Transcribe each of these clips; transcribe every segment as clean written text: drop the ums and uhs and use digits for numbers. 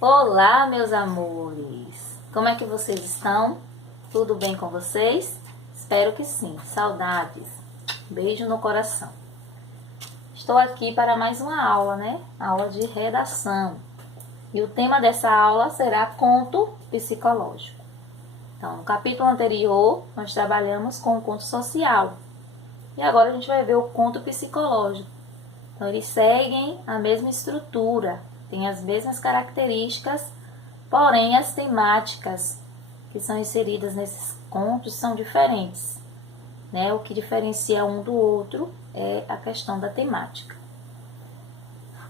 Olá, meus amores! Como é que vocês estão? Tudo bem com vocês? Espero que sim. Saudades. Beijo no coração. Estou aqui para mais uma aula, né? Aula de redação. E o tema dessa aula será conto psicológico. Então, no capítulo anterior, nós trabalhamos com o conto social. E agora a gente vai ver o conto psicológico. Então, eles seguem a mesma estrutura, têm as mesmas características, porém as temáticas que são inseridas nesses contos são diferentes, né? O que diferencia um do outro é a questão da temática.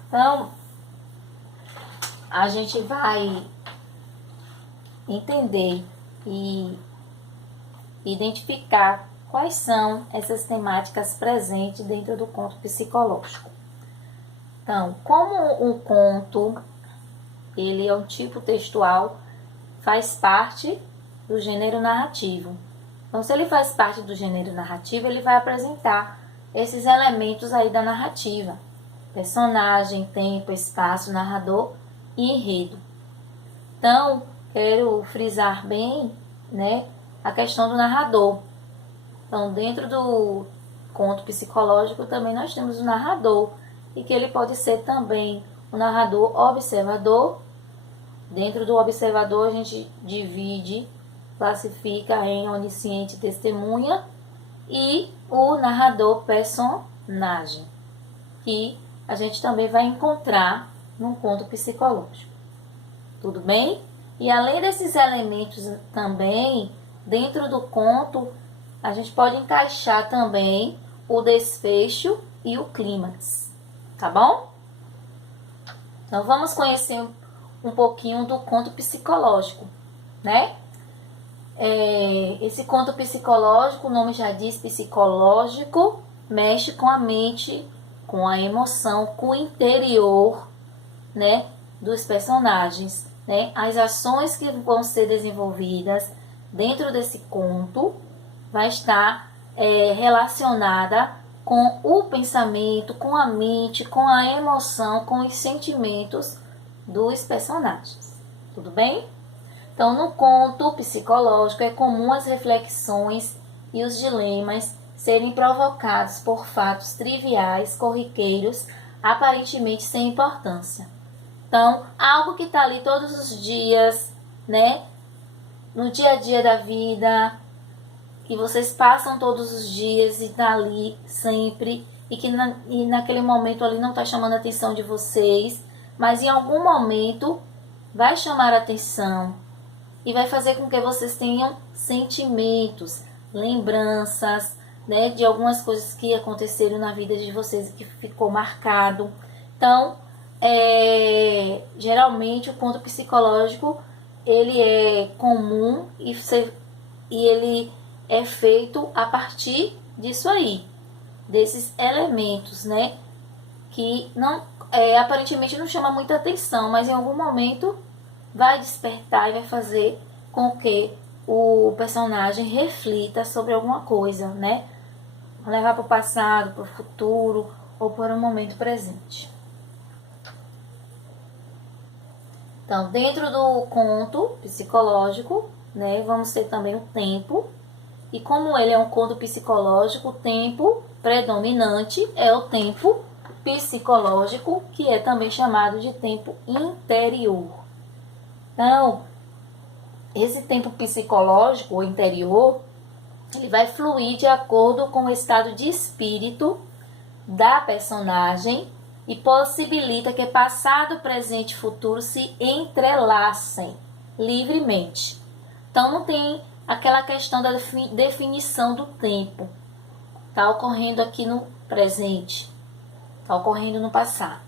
Então, a gente vai entender e identificar quais são essas temáticas presentes dentro do conto psicológico. Então, como um conto, ele é um tipo textual, faz parte do gênero narrativo. Então, se ele faz parte do gênero narrativo, ele vai apresentar esses elementos aí da narrativa. Personagem, tempo, espaço, narrador e enredo. Então, quero frisar bem, né, a questão do narrador. Então, dentro do conto psicológico também nós temos o narrador, e que ele pode ser também o narrador observador. Dentro do observador a gente divide, classifica em onisciente e testemunha, e o narrador personagem, que a gente também vai encontrar num conto psicológico. Tudo bem? E além desses elementos também, dentro do conto, a gente pode encaixar também o desfecho e o clímax. Tá bom? Então, vamos conhecer um pouquinho do conto psicológico, né? Esse conto psicológico, o nome já diz psicológico, mexe com a mente, com a emoção, com o interior, né, dos personagens, né? As ações que vão ser desenvolvidas dentro desse conto vai estar relacionada com o pensamento, com a mente, com a emoção, com os sentimentos dos personagens. Tudo bem? Então, no conto psicológico é comum as reflexões e os dilemas serem provocados por fatos triviais, corriqueiros, aparentemente sem importância. Então, algo que está ali todos os dias, né? No dia a dia da vida, que vocês passam todos os dias e está ali sempre, e que naquele momento ali não está chamando a atenção de vocês, mas em algum momento vai chamar a atenção e vai fazer com que vocês tenham sentimentos, lembranças, né, de algumas coisas que aconteceram na vida de vocês e que ficou marcado. Então, geralmente o conto psicológico ele é comum e ele é feito a partir disso aí, desses elementos, né, que não aparentemente não chama muita atenção, mas em algum momento vai despertar e vai fazer com que o personagem reflita sobre alguma coisa, né, levar para o passado, para o futuro ou para o momento presente. Então, dentro do conto psicológico, né, vamos ter também o tempo. E como ele é um conto psicológico, o tempo predominante é o tempo psicológico, que é também chamado de tempo interior. Então, esse tempo psicológico ou interior, ele vai fluir de acordo com o estado de espírito da personagem e possibilita que passado, presente e futuro se entrelacem livremente. Então, não tem aquela questão da definição do tempo. Está ocorrendo aqui no presente, está ocorrendo no passado,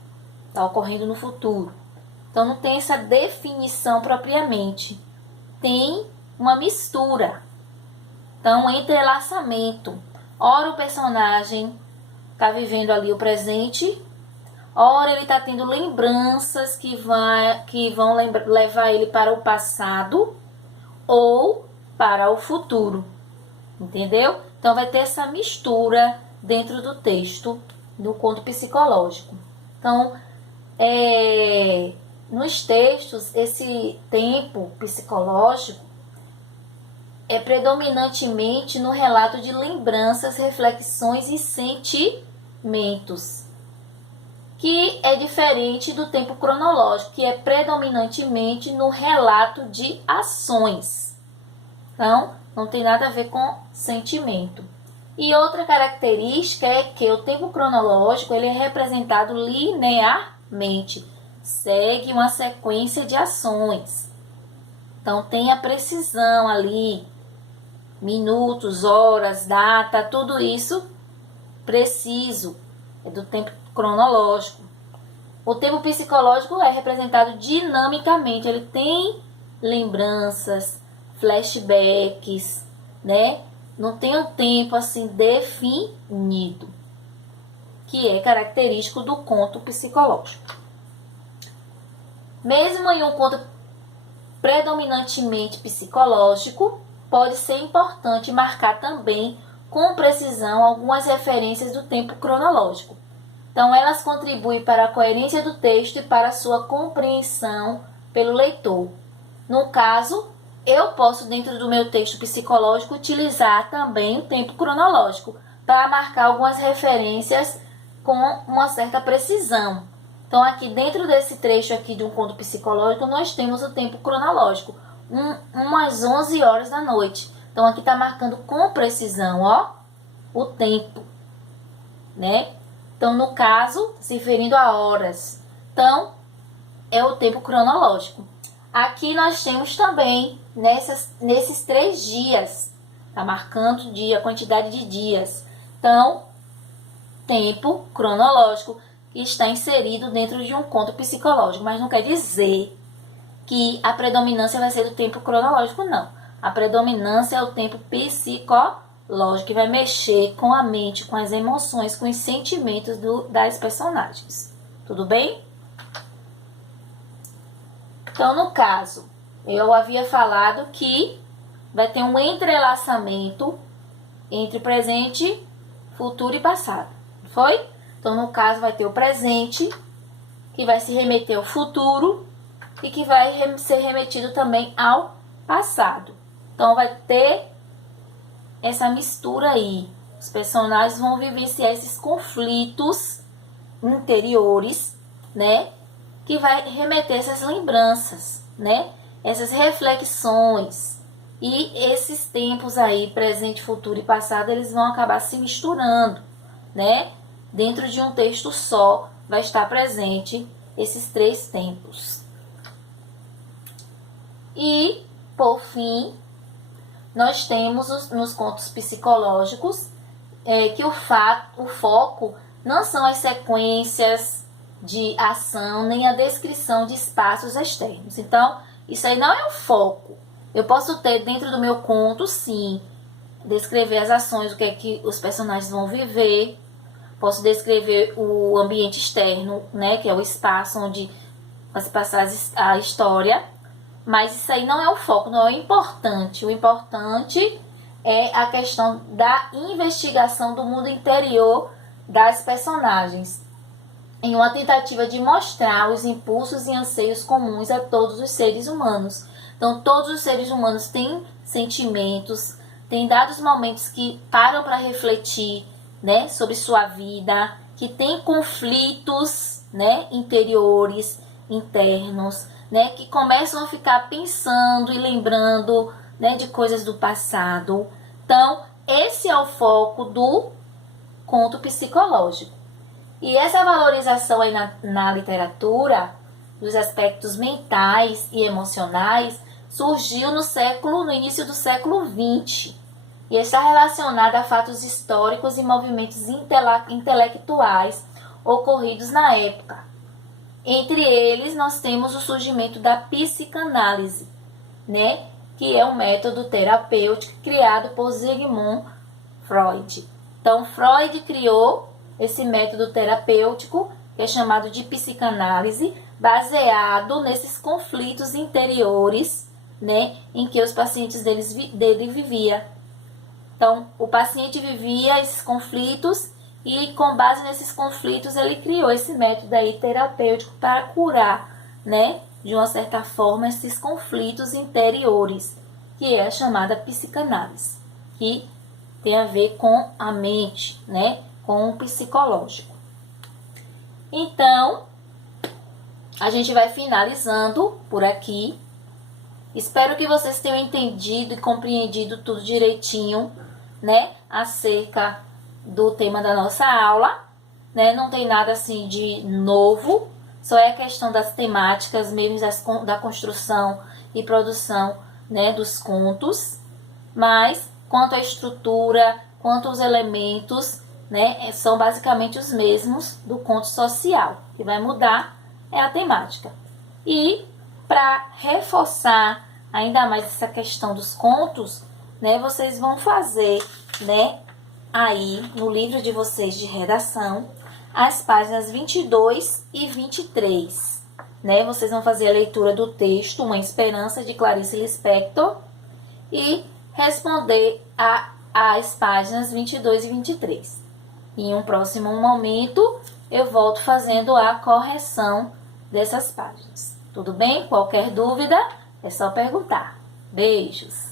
está ocorrendo no futuro. Então, não tem essa definição propriamente. Tem uma mistura. Então, entrelaçamento. Ora o personagem está vivendo ali o presente, ora ele está tendo lembranças que vão levar ele para o passado ou para o futuro, entendeu? Então vai ter essa mistura dentro do texto do conto psicológico. Então, nos textos, esse tempo psicológico é predominantemente no relato de lembranças, reflexões e sentimentos, que é diferente do tempo cronológico, que é predominantemente no relato de ações. Então, não tem nada a ver com sentimento. E outra característica é que o tempo cronológico ele é representado linearmente, segue uma sequência de ações. Então, tem a precisão ali, minutos, horas, data, tudo isso preciso, é do tempo cronológico. O tempo psicológico é representado dinamicamente, ele tem lembranças, flashbacks, né? Não tem um tempo assim definido, que é característico do conto psicológico. Mesmo em um conto predominantemente psicológico, pode ser importante marcar também com precisão algumas referências do tempo cronológico. Então, elas contribuem para a coerência do texto e para a sua compreensão pelo leitor. No caso, eu posso, dentro do meu texto psicológico, utilizar também o tempo cronológico para marcar algumas referências com uma certa precisão. Então, aqui dentro desse trecho aqui de um conto psicológico, nós temos o tempo cronológico, umas 11 horas da noite. Então, aqui está marcando com precisão, ó, o tempo, né? Então, no caso, se referindo a horas. Então, é o tempo cronológico. Aqui nós temos também, nesses 3 dias, está marcando o dia, a quantidade de dias. Então, tempo cronológico que está inserido dentro de um conto psicológico. Mas não quer dizer que a predominância vai ser do tempo cronológico, não. A predominância é o tempo psicológico, que vai mexer com a mente, com as emoções, com os sentimentos das personagens. Tudo bem? Então, no caso, eu havia falado que vai ter um entrelaçamento entre presente, futuro e passado. Foi? Então, no caso, vai ter o presente, que vai se remeter ao futuro e que vai ser remetido também ao passado. Então, vai ter essa mistura aí. Os personagens vão vivenciar esses conflitos interiores, né? Que vai remeter essas lembranças, né? Essas reflexões. E esses tempos aí, presente, futuro e passado, eles vão acabar se misturando, né? Dentro de um texto só vai estar presente esses 3 tempos. E, por fim, nós temos nos contos psicológicos que o foco não são as sequências de ação, nem a descrição de espaços externos. Então, isso aí não é o foco. Eu posso ter dentro do meu conto, sim, descrever as ações, o que é que os personagens vão viver. Posso descrever o ambiente externo, né, que é o espaço onde vai se passar a história. Mas isso aí não é o foco, não é o importante. O importante é a questão da investigação do mundo interior das personagens, em uma tentativa de mostrar os impulsos e anseios comuns a todos os seres humanos. Então, todos os seres humanos têm sentimentos, têm dados momentos que param para refletir, né, sobre sua vida, que têm conflitos, né, interiores, internos, né, que começam a ficar pensando e lembrando, né, de coisas do passado. Então, esse é o foco do conto psicológico. E essa valorização aí na literatura, dos aspectos mentais e emocionais, surgiu no início do século XX e está relacionada a fatos históricos e movimentos intelectuais ocorridos na época. Entre eles, nós temos o surgimento da psicanálise, né, que é um método terapêutico criado por Sigmund Freud. Então, Freud criou esse método terapêutico, que é chamado de psicanálise, baseado nesses conflitos interiores, né, em que os pacientes dele viviam. Então, o paciente vivia esses conflitos e, com base nesses conflitos, ele criou esse método aí terapêutico para curar, né, de uma certa forma, esses conflitos interiores, que é a chamada psicanálise, que tem a ver com a mente, né, com o psicológico. Então, a gente vai finalizando por aqui. Espero que vocês tenham entendido e compreendido tudo direitinho, né, acerca do tema da nossa aula, né? Não tem nada assim de novo, só é a questão das temáticas mesmo da construção e produção, né, dos contos, mas quanto à estrutura, quanto aos elementos, né, são basicamente os mesmos do conto social. O que vai mudar é a temática. E para reforçar ainda mais essa questão dos contos, né, vocês vão fazer, né, aí no livro de vocês de redação, as páginas 22 e 23, né? Vocês vão fazer a leitura do texto Uma Esperança, de Clarice Lispector, e responder as páginas 22 e 23. Em um próximo momento, eu volto fazendo a correção dessas páginas. Tudo bem? Qualquer dúvida, é só perguntar. Beijos!